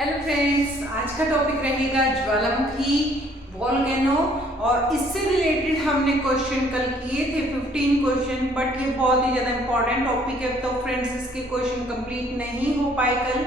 Hello friends, आज का topic रहेगा ज्वालामुखी वोल्केनो। और इससे रिलेटेड हमने क्वेश्चन कल किए थे 15 क्वेश्चन, बट ये बहुत ही ज़्यादा इंपॉर्टेंट टॉपिक है। तो फ्रेंड्स, इसके क्वेश्चन कंप्लीट नहीं हो पाए कल,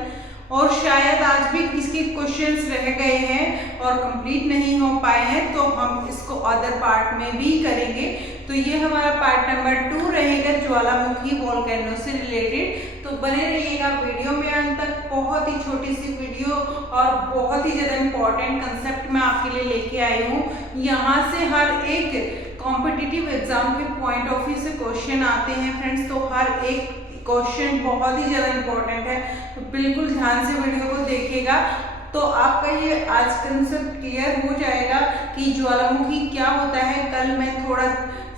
और शायद आज भी इसके क्वेश्चंस रह गए हैं और कंप्लीट नहीं हो पाए हैं, तो हम इसको अदर पार्ट में भी करेंगे। तो ये हमारा पार्ट नंबर 2 रहेगा ज्वालामुखी वोल्केनो से रिलेटेड। तो बने रहिएगा वीडियो में अंत तक। बहुत ही छोटी सी वीडियो और बहुत ही ज़्यादा इंपॉर्टेंट कंसेप्ट मैं आपके लिए लेके आई हूँ। यहाँ से हर एक कॉम्पिटिटिव एग्जाम के पॉइंट ऑफ व्यू से क्वेश्चन आते हैं फ्रेंड्स। तो हर एक क्वेश्चन बहुत ही ज़्यादा इंपॉर्टेंट है, तो बिल्कुल ध्यान से वीडियो को देखिएगा, तो आपका ये आज कंसेप्ट क्लियर हो जाएगा कि ज्वालामुखी क्या होता है। कल मैं थोड़ा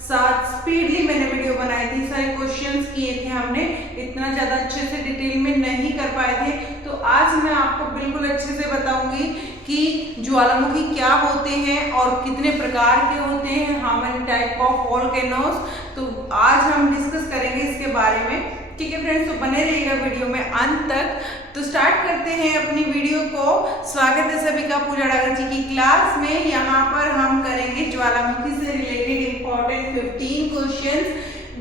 सा स्पीडली मैंने वीडियो बनाई थी, सारे क्वेश्चंस किए थे हमने, इतना ज़्यादा अच्छे से डिटेल में नहीं कर पाए थे। तो आज मैं आपको बिल्कुल अच्छे से बताऊंगी कि ज्वालामुखी क्या होते हैं और कितने प्रकार के होते हैं, how many type of volcanoes. तो आज हम डिस्कस करेंगे इसके बारे में, ठीक है फ्रेंड्स। तो बने रहिएगा वीडियो में अंत तक। तो स्टार्ट करते हैं अपनी वीडियो को। स्वागत है सभी का पूजा डागर जी की क्लास में। यहाँ पर हम करेंगे ज्वालामुखी से रिलेटेड इंपॉर्टेंट 15 क्वेश्चंस।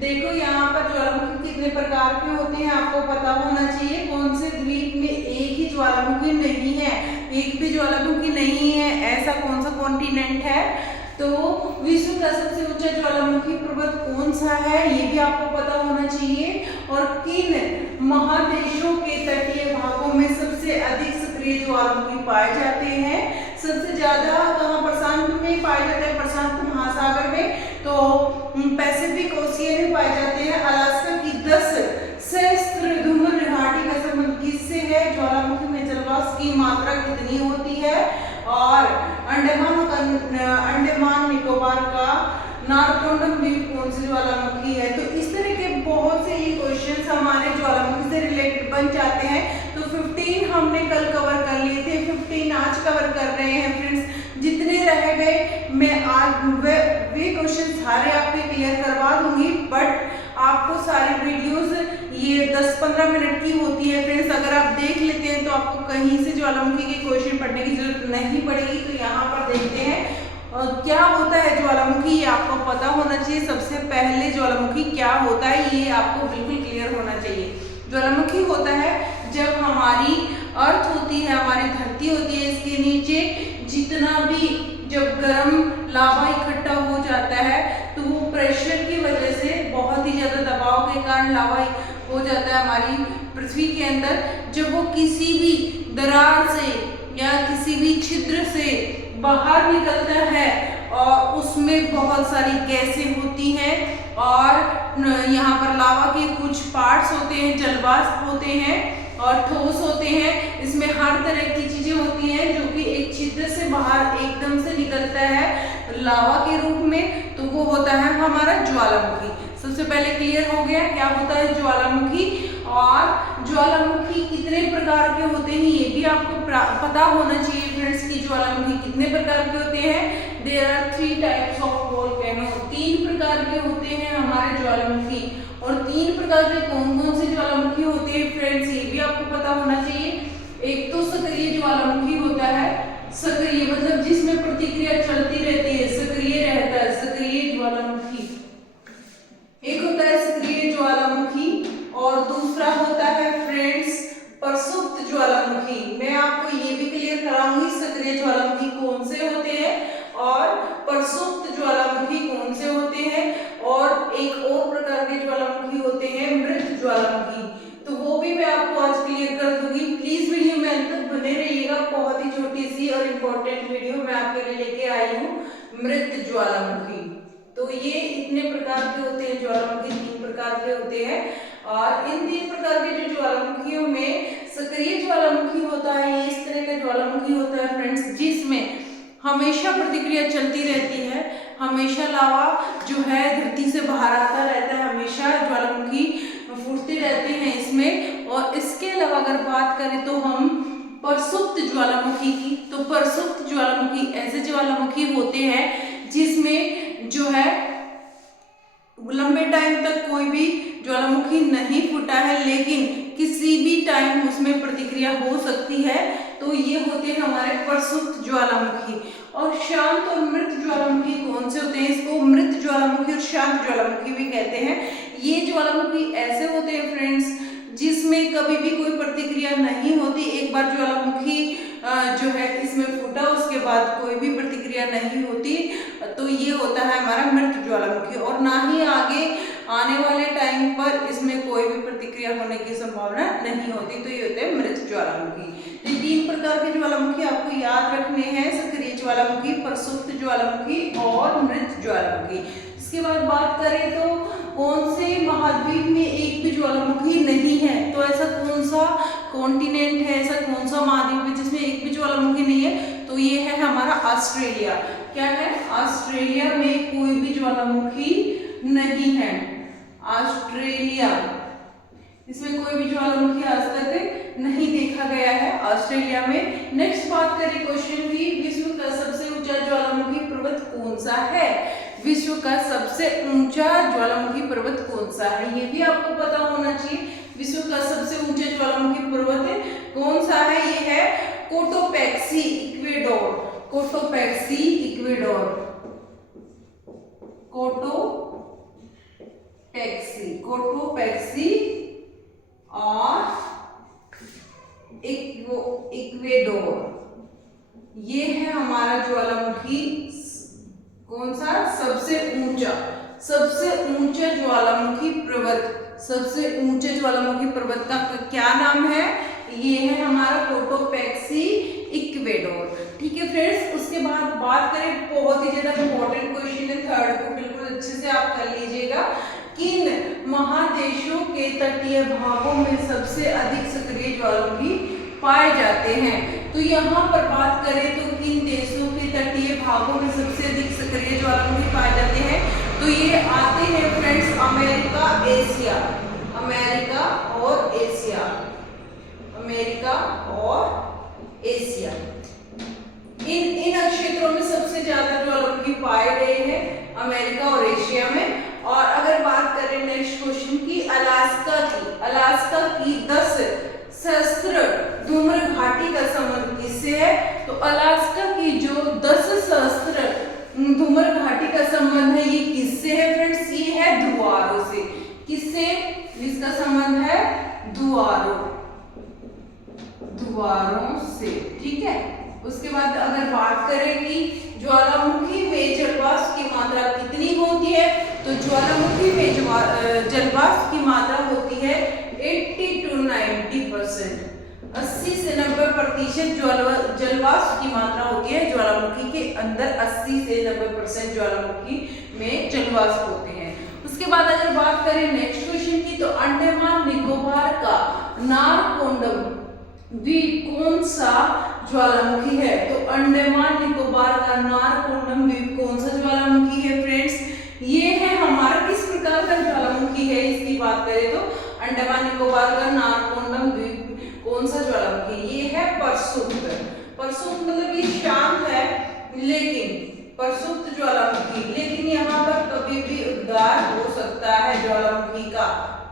देखो यहाँ पर ज्वालामुखी कितने प्रकार के होते हैं आपको पता होना चाहिए। कौन से द्वीप में एक ही ज्वालामुखी नहीं है, एक भी ज्वालामुखी नहीं है, ऐसा कौन सा कॉन्टिनेंट है। तो विश्व का सबसे ऊंचा ज्वालामुखी पर्वत कौन सा है, ये भी आपको पता होना चाहिए। और किन महादेशों के तटीय भागों में सबसे अधिक सक्रिय ज्वालामुखी पाए जाते हैं। सबसे ज्यादा कहाँ प्रशांत में पाए जाते हैं, प्रशांत महासागर में, तो पैसिफिक ओशियन में पाए जाते हैं। अलास्का की 10 सहस्त्र धूम्र घाटी का संबंध किससे है, ज्वालामुखी में जलवाष्प की मात्रा कितनी होती है। और अंडमान निकोबार का नारकोंडम द्वीप कौन सी ज्वालामुखी है। तो इस तरह के बहुत से ये क्वेश्चंस हमारे ज्वालामुखी से रिलेटेड बन जाते हैं। तो 15 हमने कल कवर कर लिए थे, 15 आज कवर कर रहे हैं फ्रेंड्स। जितने रह गए मैं आज वे क्वेश्चन सारे आपके क्लियर करवा दूंगी, बट आपको सारी वीडियोस ये 10-15 मिनट की होती है फ्रेंड्स। अगर आप देख लेते हैं तो आपको कहीं से ज्वालामुखी के क्वेश्चन पढ़ने की जरूरत नहीं पड़ेगी। तो यहाँ पर देखते हैं क्या होता है ज्वालामुखी, ये आपको पता होना चाहिए। सबसे पहले ज्वालामुखी क्या होता है ये आपको बिल्कुल क्लियर होना चाहिए। ज्वालामुखी होता है जब हमारी अर्थ होती है, हमारी धरती होती है, इसके नीचे जितना भी जब गर्म लावा इकट्ठा हो जाता है, तो वो प्रेशर की वजह से बहुत ही ज्यादा दबाव के कारण लावा हो जाता है हमारी पृथ्वी के अंदर। जब वो किसी भी दरार से या किसी भी छिद्र से बाहर निकलता है और उसमें बहुत सारी गैसें होती हैं, और यहाँ पर लावा के कुछ पार्ट्स होते हैं, जलवाष्प होते हैं और ठोस होते हैं। इसमें हर तरह की चीजें होती हैं जो कि एक छिद्र से बाहर एकदम से निकलता है लावा के रूप में, तो वो होता है हमारा ज्वालामुखी। सबसे पहले क्लियर हो गया क्या होता है ज्वालामुखी। और ज्वालामुखी कितने प्रकार के होते हैं ये भी आपको पता होना चाहिए फ्रेंड्स कि ज्वालामुखी कितने प्रकार के होते हैं। There are 3 types of volcano, 3 प्रकार के होते हैं हमारे ज्वालामुखी। और 3 प्रकार के कौन कौन से ज्वालामुखी होते हैं फ्रेंड्स ये भी आपको पता होना चाहिए। एक तो सक्रिय ज्वालामुखी होता है, सक्रिय मतलब जिसमें प्रतिक्रिया चलती रहती है, सक्रिय रहता है, सक्रिय ज्वालामुखी एक होता है सक्रिय ज्वालामुखी। और दूसरा होता है फ्रेंड्स प्रसुप्त ज्वालामुखी। मैं आपको ये भी क्लियर कराऊंगी सक्रिय ज्वालामुखी कौन से होते हैं और प्रसुप्त ज्वालामुखी कौन से होते हैं। और एक और प्रकार के ज्वालामुखी होते हैं मृत ज्वालामुखी, तो वो भी मैं आपको आज क्लियर कर दूंगी। प्लीज वीडियो में अंत तक बने रहिएगा, बहुत ही छोटी सी और इम्पोर्टेंट वीडियो मैं आपके लिए लेके आई हूँ। मृत ज्वालामुखी, तो ये इतने प्रकार के होते हैं ज्वालामुखी, 3 प्रकार के होते हैं। और इन 3 प्रकार के जो ज्वालामुखियों में सक्रिय ज्वालामुखी होता है, ये इस तरह का ज्वालामुखी होता है फ्रेंड्स जिसमें हमेशा प्रतिक्रिया चलती रहती है, हमेशा लावा जो है धरती से बाहर आता रहता है, हमेशा ज्वालामुखी फूटते रहते हैं इसमें। और इसके अलावा अगर बात करें तो हम प्रसुप्त ज्वालामुखी की, तो प्रसुप्त ज्वालामुखी ऐसे ज्वालामुखी होते हैं जिसमें जो है लंबे टाइम तक कोई भी ज्वालामुखी नहीं फूटा है, लेकिन किसी भी टाइम उसमें प्रतिक्रिया हो सकती है, तो ये होते हैं हमारे प्रसुप्त ज्वालामुखी। और शांत और मृत ज्वालामुखी कौन से होते हैं? इसको मृत ज्वालामुखी और शांत ज्वालामुखी भी कहते हैं। ये ज्वालामुखी ऐसे होते हैं फ्रेंड्स जिसमें कभी भी कोई प्रतिक्रिया नहीं होती। एक बार ज्वालामुखी जो है इसमें फूटा, उसके बाद कोई भी प्रतिक्रिया नहीं होती, तो ये होता है हमारा मृत ज्वालामुखी। और ना ही आगे आने वाले टाइम पर इसमें कोई भी प्रतिक्रिया होने की संभावना नहीं होती, तो ये होते हैं मृत ज्वालामुखी। ये 3 प्रकार के ज्वालामुखी आपको याद रखने हैं, सक्रिय ज्वालामुखी, प्रसुप्त ज्वालामुखी और मृत ज्वालामुखी। इसके बाद बात करें तो कौन से महाद्वीप में एक भी ज्वालामुखी नहीं है? तो ऐसा कौन सा कॉन्टिनेंट है, ऐसा कौन सा महाद्वीप है जिसमें एक भी ज्वालामुखी नहीं है? तो ये है हमारा ऑस्ट्रेलिया। क्या है? ऑस्ट्रेलिया में कोई भी ज्वालामुखी नहीं है। ऑस्ट्रेलिया, इसमें कोई भी ज्वालामुखी आज तक नहीं देखा गया है ऑस्ट्रेलिया में। नेक्स्ट बात करें क्वेश्चन की, विश्व का सबसे ऊंचा ज्वालामुखी पर्वत कौन सा है? विश्व का सबसे ऊंचा ज्वालामुखी पर्वत कौन सा है? ये भी आपको पता होना चाहिए। विश्व का सबसे ऊंचा ज्वालामुखी पर्वत कौन सा है? ये है Cotopaxi, Ecuador. Cotopaxi, Ecuador. Cotopaxi और इक्वेडोर, ये है हमारा ज्वालामुखी कौन सा? सबसे ऊंचा ज्वालामुखी पर्वत। सबसे ऊंचे ज्वालामुखी पर्वत का क्या नाम है? ये है हमारा कोटोपैक्सी, इक्वेडोर। ठीक है फ्रेंड्स, उसके बाद बात करें, बहुत ही ज्यादा इंपॉर्टेंट क्वेश्चन है, थर्ड को बिल्कुल अच्छे से आप कर लीजिएगा। किन महादेशों के तटीय भागों में सबसे अधिक सक्रिय ज्वालामुखी पाए जाते हैं? तो यहाँ पर बात करें तो किन देशों के तटीय भागों में सबसे अधिक सक्रिय ज्वालामुखी पाए जाते हैं? तो ये आते हैं फ्रेंड्स अमेरिका, एशिया। अमेरिका और एशिया। अमेरिका और एशिया, इन क्षेत्रों में सबसे ज्यादा ज्वालामुखी पाए गए हैं, अमेरिका और एशिया में। और अगर बात करें नेक्स्ट क्वेश्चन की, अलास्का की 10 सहस्त्र धूम्र घाटी का संबंध किससे है? तो अलास्का की जो 10 सहस्त्र धूम्र घाटी का संबंध है, ये किससे है फ्रेंड्स? ये है धुआरों से। किससे इसका संबंध है? धुआरों से। ठीक है, उसके बाद अगर बात करें कि ज्वालामुखी में जलवाष्प की मात्रा कितनी होती है, तो ज्वालामुखी में जलवाष्प की मात्रा होती है 80 to 90%। 80 से 90% जलवाष्प की मात्रा होती है ज्वालामुखी के अंदर। 80 से 90% ज्वालामुखी में जलवाष्प होते हैं। उसके बाद अगर बात करें नेक्स्ट क्वेश्चन की, तो अंडमान निकोबार का नारकोंडम द्वीप कौन सा ज्वालामुखी है? तो अंडमान निकोबार का नारकोंडम द्वीप कौन सा ज्वालामुखी है फ्रेंड्स? ये है हमारा किस प्रकार का ज्वालामुखी है? इसकी बात करें तो अंडमान निकोबार का नारकोंडम द्वीप कौन सा ज्वालामुखी? ये है प्रसुप्त। प्रसुप्त मतलब ये शांत है, लेकिन प्रसुप्त ज्वालामुखी, लेकिन यहाँ पर कभी भी उद्गार हो सकता है ज्वालामुखी का।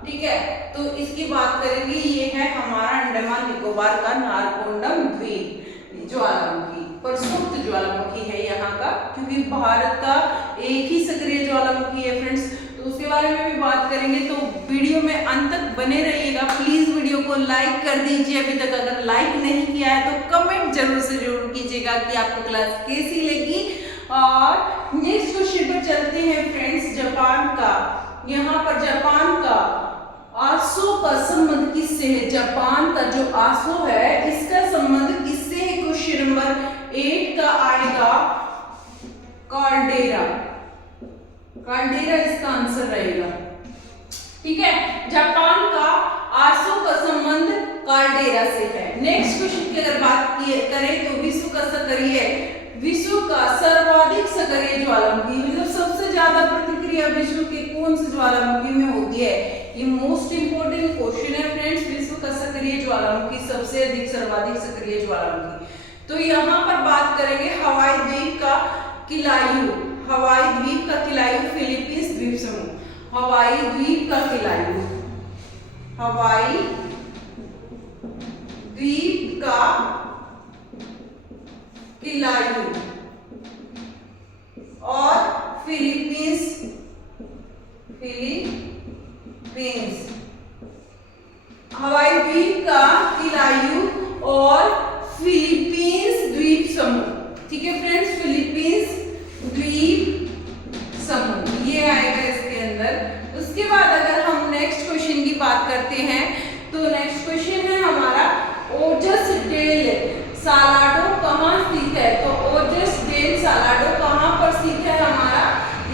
ठीक है, तो इसकी बात करेंगे, ये है हमारा अंडमान निकोबार का नारकोंडम द्वीप ज्वालामुखी। प्रसुप्त ज्वालामुखी है यहाँ का, क्योंकि भारत का एक ही सक्रिय ज्वालामुखी है फ्रेंड्स। तो उसके बारे में भी बात करेंगे, तो वीडियो में अंत तक बने रहिएगा। प्लीज वीडियो को लाइक कर दीजिए, अभी तक अगर लाइक नहीं किया है तो कमेंट जरूर से जरूर कीजिएगा कि आपको क्लास कैसी लगी। और नेक्स्ट क्वेश्चन पर चलते हैं फ्रेंड्स, जापान का। यहाँ पर जापान का आसो का संबंध किससे है? जापान का जो आसो है इसका संबंध किससे है? क्वेश्चन नंबर 8 का आएगा कार्डेरा। कार्डेरा इसका आंसर रहेगा। ठीक है, जापान का आसो का संबंध कार्डेरा से है। नेक्स्ट क्वेश्चन की अगर बात करें तो विश्व का सर्वाधिक सक्रिय ज्वालामुखी, मतलब सबसे ज्यादा प्रतिक्रिया विश्व के कौन से ज्वालामुखी में होती है? ये मोस्ट इंपोर्टेंट क्वेश्चन है फ्रेंड्स। विश्व का सक्रिय ज्वालामुखी, सबसे अधिक सर्वाधिक सक्रिय ज्वालामुखी, तो यहाँ पर बात करेंगे हवाई द्वीप का किलायू। हवाई द्वीप का किलायू फिलीपींस द्वीप समूह। हवाई द्वीप का किलायू, हवाई द्वीप का किलायु और फिलीपींस हवाई द्वीप का किलायु और फिलीपींस द्वीप समूह। ठीक है फ्रेंड्स, फिलीपींस द्वीप समूह ये आएगा इसके अंदर। उसके बाद अगर हम नेक्स्ट क्वेश्चन की बात करते हैं तो नेक्स्ट क्वेश्चन है हमारा ओजस डेल सालाडो कहाँ स्थित है। तो ओजस डेल सालाडो कहाँ पर स्थित है हमारा,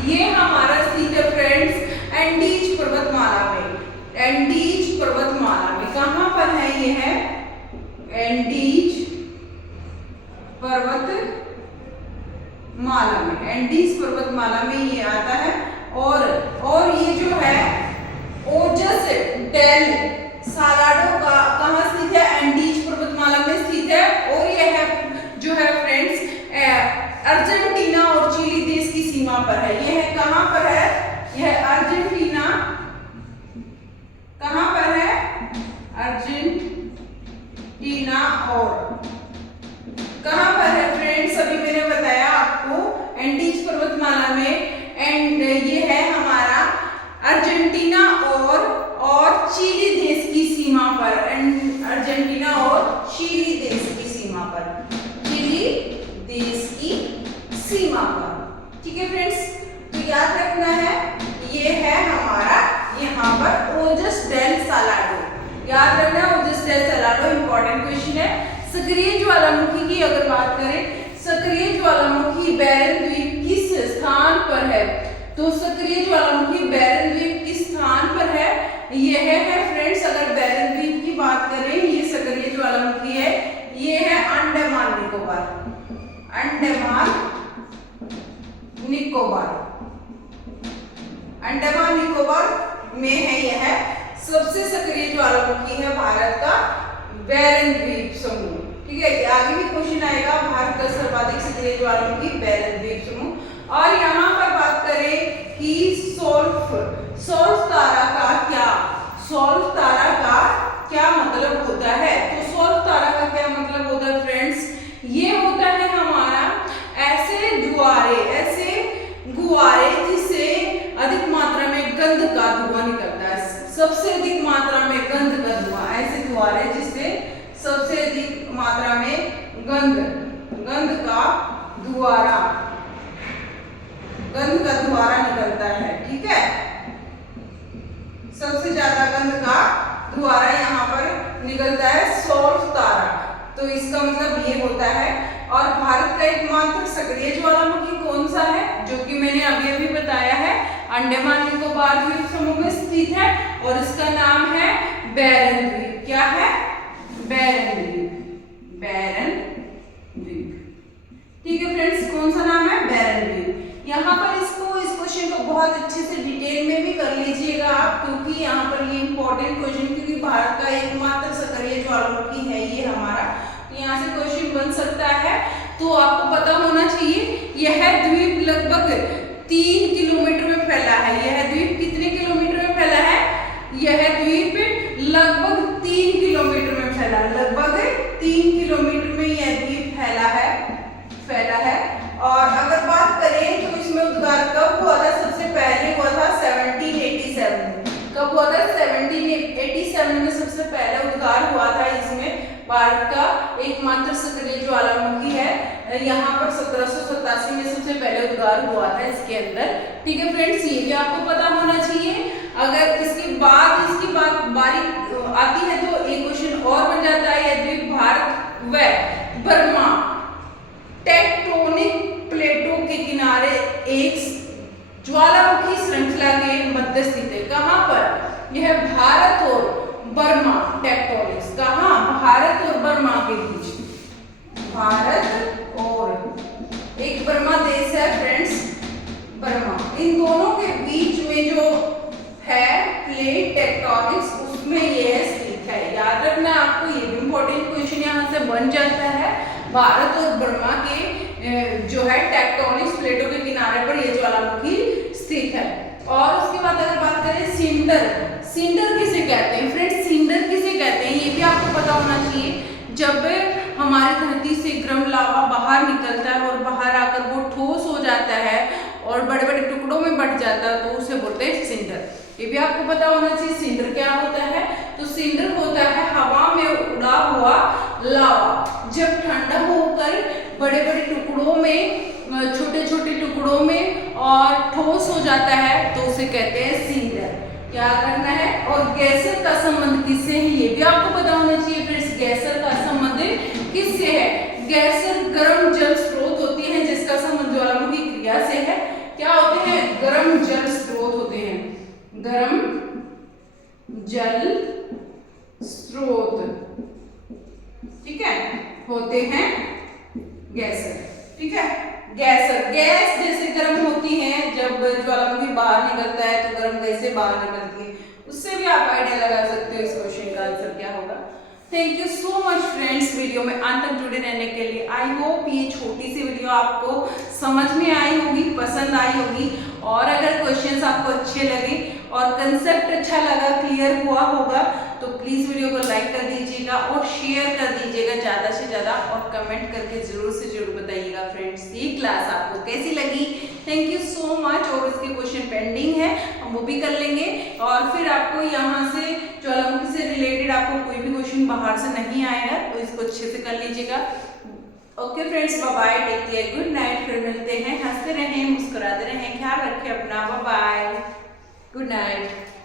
ये हमारा स्थित है फ्रेंड्स एंडीज पर्वतमाला में। एंडीज पर्वतमाला में कहाँ पर है, ये है एंडीज पर्वतमाला में। एंडीज पर्वतमाला में ये आता है और ये जो है ओजस डेल सालाडो का कहाँ स्थित है, एंडीज पर्वतमाला में स्थित है। और यह है जो है फ्रेंड्स अर्जेंटीना और चिली देश की सीमा पर है। यह है कहाँ पर है, यह अर्जेंटीना कहाँ पर है, अर्जेंटीना और कहाँ पर है फ्रेंड्स, अभी मैंने बताया आपको एंडीज पर्वतमाला में। एंड ये है हमारा अर्जेंटीना और चिली देश की सीमा पर। अर्जेंटीना और चिली देश की सीमा पर, चिली देश की सीमा पर। ठीक है फ्रेंड्स, तो याद रखना है ये है हमारा यहाँ पर ओजस डेल सालाडो। याद रखना ओजस डेल सालाडो इंपॉर्टेंट क्वेश्चन है। सक्रिय ज्वालामुखी की अगर बात करें, सक्रिय ज्वालामुखी बैरन द्वीप किस स्थान पर है। तो सक्रिय ज्वालामुखी बैरन द्वीप किस स्थान पर है, यह है फ्रेंड्स अगर बैरन द्वीप की बात करें, ये सक्रिय ज्वालामुखी है, ये है अंडमान निकोबार। अंडमान निकोबार में है यह सबसे सक्रिय ज्वालामुखी है भारत का बैरन द्वीप समूह। ठीक है, आगे भी क्वेश्चन आएगा भारत का सर्वाधिक सक्रिय ज्वालामुखी बैरन द्वीप समूह। और यहाँ पर बात करें कि सोल्फ तारा का क्या मतलब होता है। तो सोल्फ तारा का क्या मतलब होता है फ्रेंड्स, ये होता है हमारा ऐसे गुब्बारे जिससे अधिक मात्रा में गंध का धुआं निकलता है। सबसे अधिक मात्रा में गंध का धुआं, ऐसे गुब्बारे जिससे सबसे अधिक मात्रा में गंध का धुआरा निकलता है। ठीक है, सबसे ज्यादा गंध का धुआरा यहाँ पर निकलता है सोल्फ तारा। तो इसका मतलब ये होता है। और भारत का एकमात्र सक्रिय ज्वालामुखी कौन सा है, जो कि मैंने अभी बताया है अंडमान निकोबार द्वीप समूह में स्थित है और इसका नाम है बैरन द्वीप। क्या है, बैरन द्वीप। ठीक है फ्रेंड्स, कौन सा नाम है, बैरन द्वीप। यहाँ पर इस क्वेश्चन को बहुत अच्छे से डिटेल में भी कर लीजिएगा आप, क्योंकि यहाँ पर ये इंपॉर्टेंट क्वेश्चन, क्योंकि भारत का एकमात्र सक्रिय ज्वालामुखी है ये हमारा। यहाँ से क्वेश्चन बन सकता है, तो आपको पता होना चाहिए यह द्वीप लगभग 3 किलोमीटर में फैला है। यह द्वीप कितने किलोमीटर में फैला है, यह द्वीप लगभग 3 किलोमीटर में फैला है। लगभग 3 किलोमीटर में यह द्वीप फैला है। और अगर बात करें तो इसमें उद्गार कब हुआ था, सबसे पहले हुआ था 1787 में। कब हुआ था, 1787 में सबसे पहले उद्गार हुआ था इसमें। भारत का एकमात्र सक्रिय ज्वालामुखी है। यहाँ पर 1787 में सबसे पहले उद्गार हुआ था इसके अंदर। ठीक है फ्रेंड्स, ये भी आपको पता होना चाहिए। अगर इसके बाद इसकी बारी आती है तो एक क्वेश्चन और बन जाता है, यह द्वीप भारत व बर्मा टेक्टोनिक प्लेटों के किनारे एक ज्वालामुखी श्रृंखला के मध्य स्थित है। कहाँ पर, यह भारत और बर्मा टेक्टोनिक्स, कहाँ, भारत और बर्मा के बीच। भारत और एक बर्मा देश है फ्रेंड्स, बर्मा, इन दोनों के बीच में जो है प्लेट टेक्टोनिक्स, उसमें यह स्थित है। याद रखना आपको, ये भी इंपॉर्टेंट क्वेश्चन यहाँ से बन जाता है। भारत और बर्मा के जो है टेक्टोनिक्स प्लेटों के किनारे पर यह ज्वालामुखी स्थित है। और उसके बाद अगर बात करें सिंडर किसे कहते हैं फ्रेंड्स, सिंडर किसे कहते हैं ये भी आपको पता होना चाहिए। गर्म लावा बाहर निकलता है और बाहर आकर वो ठोस हो जाता है और बड़े बड़े टुकड़ों में बट जाता है, तो उसे बोलते हैं सिंडर। ये भी आपको पता होना चाहिए सिंडर क्या होता है। तो सिंडर होता है हवा में उड़ा हुआ लावा, जब ठंडा होकर बड़े बड़े टुकड़ों में, छोटे छोटे टुकड़ों में और ठोस हो जाता है तो उसे कहते हैं सिंडर। क्या करना है, और गैसर का संबंध किससे है ये भी आपको पता होना चाहिए फ्रेंड्स। गैसर का संबंध किससे है? गैसर गर्म जल स्रोत होती है जिसका संबंध ज्वालामुखी क्रिया से है। क्या होते हैं? गर्म जल स्रोत होते हैं, गर्म जल स्रोत, ठीक है, होते हैं गैसर, ठीक है। गैसर, गैस जैसे गर्म होती है जब ज्वालामुखी बाहर निकलता है तो गर्म गैसें बाहर निकलती है, उससे भी आप आइडिया लगा सकते हो इस क्वेश्चन का आंसर क्या होगा। Thank you so much friends video में अंत तक जुड़े रहने के लिए। आई होप ये छोटी सी वीडियो आपको समझ में आई होगी, पसंद आई होगी, और अगर क्वेश्चंस आपको अच्छे लगे और कंसेप्ट अच्छा लगा, क्लियर हुआ होगा, तो प्लीज वीडियो को लाइक कर दीजिएगा और शेयर कर दीजिएगा ज़्यादा से ज़्यादा, और कमेंट करके जरूर से जरूर बताइएगा फ्रेंड्स ये क्लास आपको कैसी लगी। Thank you so much. और उसके क्वेश्चन पेंडिंग है, हम वो भी कर लेंगे, और फिर आपको यहाँ से ज्वालामुखी से रिलेटेड आपको कोई भी क्वेश्चन बाहर से नहीं आएगा तो इसको अच्छे से कर लीजिएगा। Okay friends, bye bye, take care, good night. फिर मिलते हैं, हंसते रहें, मुस्कुराते रहें, ख्याल रखें अपना, बाय बाय, गुड नाइट।